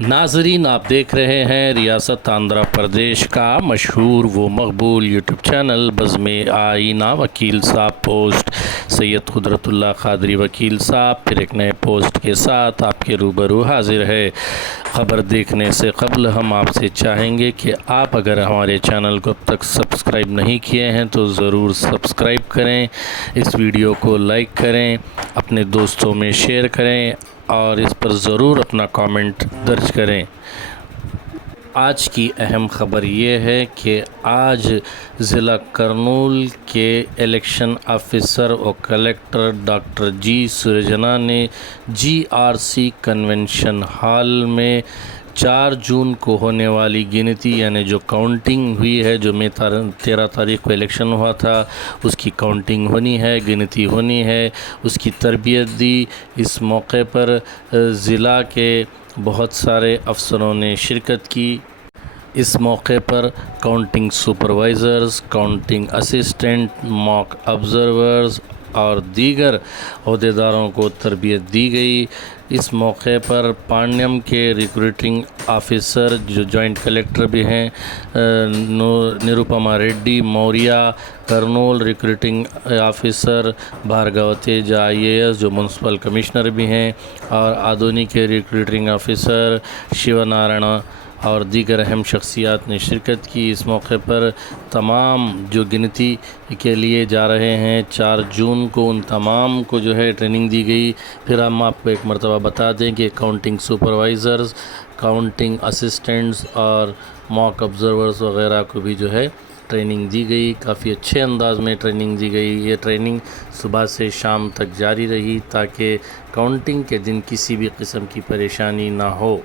ناظرین، آپ دیکھ رہے ہیں ریاست آندھرا پردیش کا مشہور و مقبول یوٹیوب چینل بزم آئینہ وکیل صاحب پوسٹ۔ سید قدرت اللہ قادری وکیل صاحب، پھر ایک نئے پوسٹ کے ساتھ آپ کے روبرو حاضر ہے۔ خبر دیکھنے سے قبل ہم آپ سے چاہیں گے کہ آپ اگر ہمارے چینل کو اب تک سبسکرائب نہیں کیے ہیں تو ضرور سبسکرائب کریں۔ اس ویڈیو کو لائک کریں، اپنے دوستوں میں شیئر کریں۔ اور اس پر ضرور اپنا کامنٹ درج کریں۔ آج کی اہم خبر یہ ہے کہ آج ضلع کرنول کے الیکشن آفیسر اور کلیکٹر ڈاکٹر جی سرجنا نے جی آر سی کنونشن ہال میں چار جون کو ہونے والی گنتی یعنی جو کاؤنٹنگ ہوئی ہے، جو میں تیرہ تاریخ کو الیکشن ہوا تھا، اس کی کاؤنٹنگ ہونی ہے، گنتی ہونی ہے۔ اس کی تربیت دی۔ اس موقع پر، ضلع کے بہت سارے افسروں نے شرکت کی۔ اس موقع پر کاؤنٹنگ سپروائزرز کاؤنٹنگ اسسٹنٹ موک آبزرورز اور دیگر عہدیداروں کو تربیت دی گئی۔ اس موقع پر پانڈیم کے ریکروٹنگ آفیسر جو جوائنٹ کلیکٹر بھی ہیں نروپما ریڈی موریہ کرنول ریکروٹنگ آفیسر بھارگاوتے جا آئی اے ایس جو میونسپل کمشنر بھی ہیں، اور آدونی کے ریکروٹنگ آفیسر شیو نارائن اور دیگر اہم شخصیات نے شرکت کی۔ اس موقع پر تمام جو گنتی کے لیے جا رہے ہیں، چار جون کو ان تمام کو جو ہے ٹریننگ دی گئی۔ پھر ہم آپ کو ایک مرتبہ بتا دیں کہ کاؤنٹنگ سپروائزرز کاؤنٹنگ اسسٹنٹس اور موک ابزرورز وغیرہ کو بھی جو ہے ٹریننگ دی گئی۔ کافی اچھے انداز میں ٹریننگ دی گئی۔ یہ ٹریننگ صبح سے شام تک جاری رہی تاکہ کاؤنٹنگ کے دن کسی بھی قسم کی پریشانی نہ ہو۔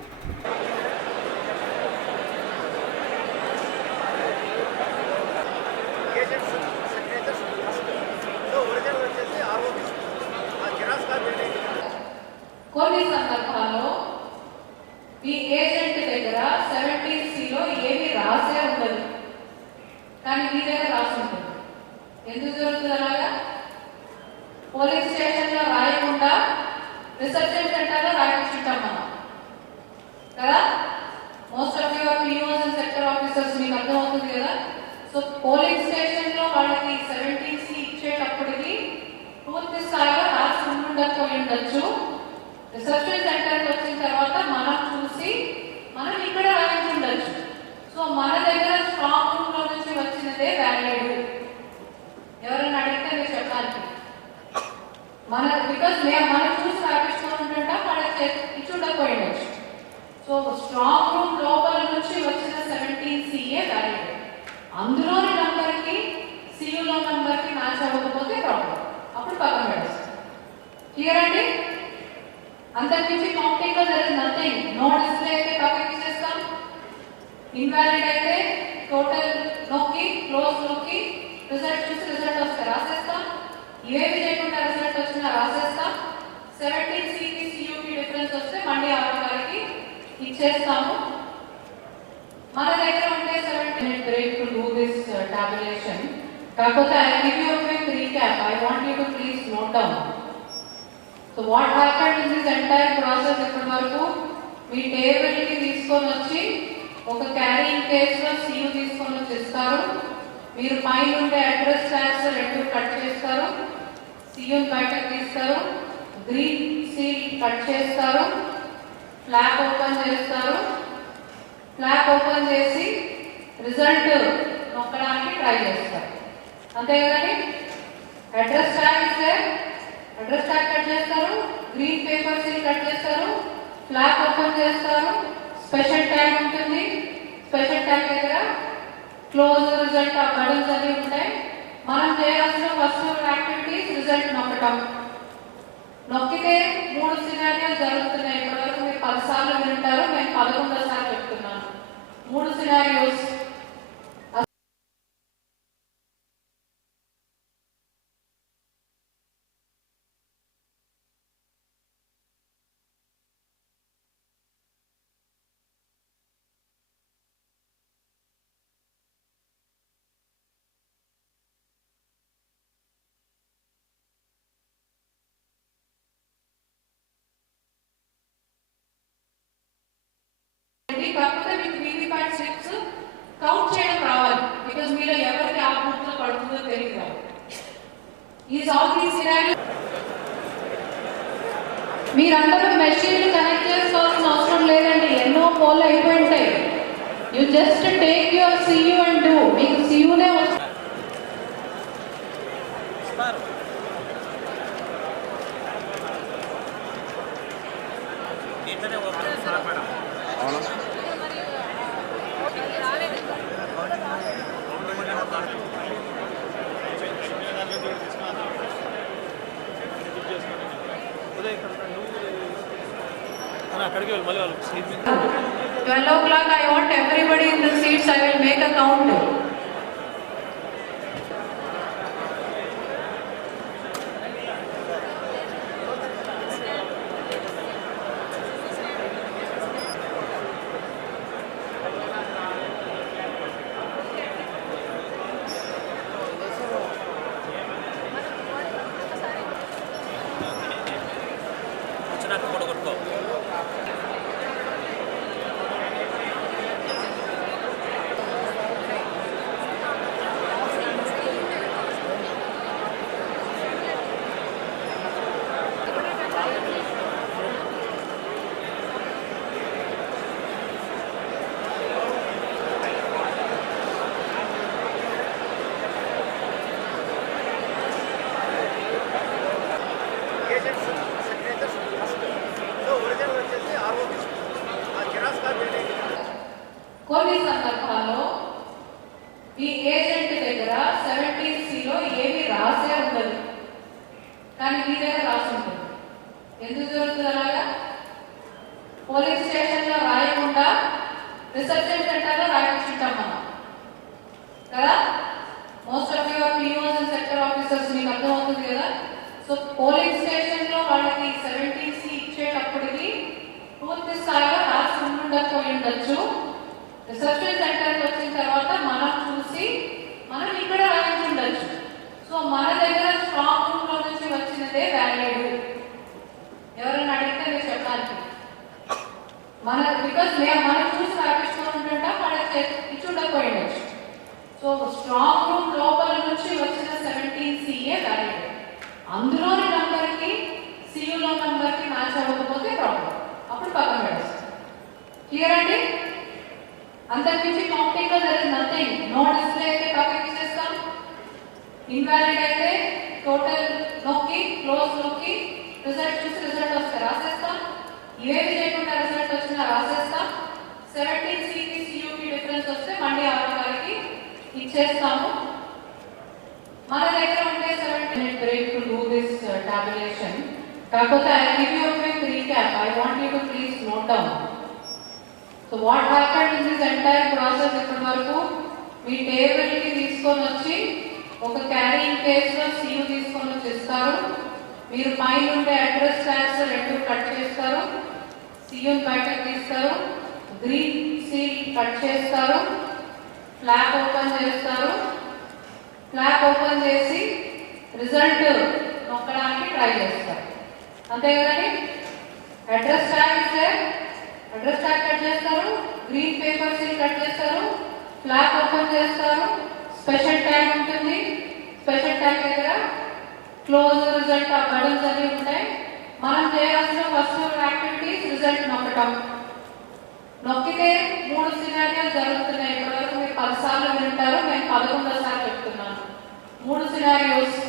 So polling స్టేషన్లో వాళ్ళకి seventeen C ఇచ్చేటప్పటికి పూర్తి స్థాయిలో రాసి ఉండకపోయి ఉండొచ్చు. రిసెప్షన్ సెంటర్కి వచ్చిన తర్వాత మనం చూసి మనం ఇక్కడ రాయించి ఉండొచ్చు. సో మన దగ్గర స్ట్రాంగ్ రూమ్లో నుంచి వచ్చినదే వ్యాలిడ్ ఎవరైనా అడిగితే మీరు చెప్పాలి మన బికాస్ మేము మనం చూసి రాయించుకుంటుంటాం వాళ్ళకి చే- ఇచ్చి ఉండకపోయి ఉండొచ్చు సో స్ట్రాంగ్ రూమ్ లోపల నుంచి వచ్చిన సెవెంటీన్ సిఏ వ్యాలిడ్ అందులోని నంబర్కి సియులో నంబర్కి మ్యాచ్ అవ్వకపోతే ప్రాబ్లం అప్పుడు పక్కన పెడతాం క్లియర్ అండి అంతకుమించి కౌంటింగ్లో there is nothing no display అయితే పక్కకి ఇచ్చేస్తాం ఇన్వాలిడ్ అయితే టోటల్ నొక్కి క్లోజ్ నొక్కి రిజల్ట్ చూసి రిజల్ట్ వస్తే రాసేస్తాం. ఏమి లేకుండా రిజల్ట్ వచ్చినా రాసేస్తాం. సెవెంటీన్ సికి సియూకి డిఫరెన్స్ వస్తే మళ్ళీ ఆవిడ గారికి ఇచ్చేస్తాము. మన దగ్గర ఉంటే seventeen break to do this tabulation కాకపోతే I give you quick recap I want you to please note down so what happened in this entire process ఇప్పటి వరకు? మీ టేబుల్కి తీసుకొని వచ్చి ఒక క్యారింగ్ కేస్లో తీసుకొని వచ్చి ఇస్తారు. మీరు పైన ఉండే అడ్రస్ ట్యాక్స్ రెండు కట్ చేస్తారు. సీఎం బయటకు తీస్తారు. గ్రీన్ సీల్ కట్ చేస్తారు. ఫ్లాప్ ఓపెన్ చేస్తారు ఫ్లాప్ ఓపెన్ చేసి రిజల్ట్ నొక్కడానికి ట్రై చేస్తారు అంతే కదండి అడ్రస్ ట్యాగ్ ఇస్తే అడ్రస్ ట్యాగ్ కట్ చేస్తారు గ్రీన్ పేపర్ సీల్ కట్ చేస్తారు ఫ్లాప్ ఓపెన్ చేస్తారు స్పెషల్ ట్యాగ్ ఉంటుంది స్పెషల్ ట్యాగ్ దగ్గర క్లోజ్ రిజల్ట్ అవ్వడం జరిగి ఉంటాయి. మనం చేయాల్సిన ఫస్ట్ యాక్టివిటీస్ రిజల్ట్ నొక్కటం. నొక్కితే మూడు సినారియాలు జరుగుతున్నాయి. ఇప్పటివరకు మీరు పది సార్లు వింటారు నేను పదకొండో సార్లు చెప్తున్నాను. మూడు సినారియోస్ ఈ ఆల్ సినారియో మీరందరూ మెషిన్ కనెక్ట్ చేసుకోవాల్సిన అవసరం లేదండి. ఎన్నో పోల్ అయిపోయి ఉంటాయి. You just take your CU and 12 o'clock, I want everybody in the seats. I will make a count. దానికి మీ రాసి ఉంటుంది. ఎందుకు జరుగుతుంది అలాగా? పోలీస్ స్టేషన్లో రాయకుండా రిసెప్షన్ సెంటర్లో రాయించుంటాం మనం. కదా? Most of your POs and sector officers మీకు అర్థమవుతుంది కదా? సో పోలింగ్ స్టేషన్లో వాళ్ళకి సెవెంటీన్ సి ఇచ్చేటప్పటికి పూర్తి స్థాయిలో రాసి ఉండకపోయి ఉండొచ్చు రిసెప్షన్ సెంటర్కి వచ్చిన తర్వాత మనం చూసి మనం ఇక్కడ రాయించి ఉండొచ్చు సో మన దగ్గర స్ట్రాంగ్ రూమ్లో వచ్చినదే వ్యాల్యూ ఎవరైనా అడిగితే మీరు చెప్పడానికి మన బికాస్ మేము మనం చూసి రాపించుకొని ఉంటుంటాం మనకి ఇచ్చి సో స్ట్రాంగ్ రూమ్ లోపల నుంచి వచ్చిన సెవెంటీన్ సిఏ వ్యాలిడ్ అందులోని నంబర్కి సియులో నంబర్కి మ్యాచ్ అవ్వకపోతే ప్రాబ్లం అప్పుడు పక్కన పెట్టేస్తాం క్లియర్ అండి? అంతకుమించి counting there is nothing no display అయితే పక్కకి ఇచ్చేస్తాం. ఇన్వాలిడ్ అయితే టోటల్ క్లోజ్లోకి రిజల్ట్ చూసి రిజల్ట్ వస్తే రాసేస్తాం. ఏది చేయకుండా రిజల్ట్ వచ్చినా రాసేస్తాం. సెవెంటీన్ సికి సియూకి డిఫరెన్స్ వస్తే మళ్ళీ ఆరో గారికి ఇచ్చేస్తాము. మన దగ్గర ఉంటే seventeen break to do this tabulation కాకపోతే I give you quick recap I want you to please note down so what happened in this entire process ఇప్పటి వరకు? మీ టేబుల్కి తీసుకొని వచ్చి ఒక క్యారింగ్ కేస్లో సీల్ తీసుకొని వచ్చి ఇస్తారు. మీరు పైన ఉండే అడ్రస్ ట్యాగ్స్ రెండు కట్ చేస్తారు. సీఎం బయటకు తీస్తారు. గ్రీన్ సీల్ కట్ చేస్తారు. ఫ్లాప్ ఓపెన్ చేస్తారు. ఫ్లాప్ ఓపెన్ చేసి రిజల్ట్ నొక్కడానికి ట్రై చేస్తారు. అంతే కదండి అడ్రస్ ట్యాగ్ ఇస్తే అడ్రస్ ట్యాగ్ కట్ చేస్తారు. గ్రీన్ పేపర్ సీల్ కట్ చేస్తారు. ఫ్లాప్ ఓపెన్ చేస్తారు. స్పెషల్ ట్యాగ్ ఉంటుంది. క్లోజ్ రిజల్ట్ అవ్వడం జరిగి ఉంటాయి మనం చేయాల్సిన ఫస్ట్ యాక్టివిటీస్ రిజల్ట్ నొక్కటం. నొక్కితే మూడు సినారియోలు జరుగుతున్నాయి. ఇప్పటివరకు మీరు పది సార్లు వింటారు నేను పదకొండో సార్లు చెప్తున్నాను. మూడు సినారియోస్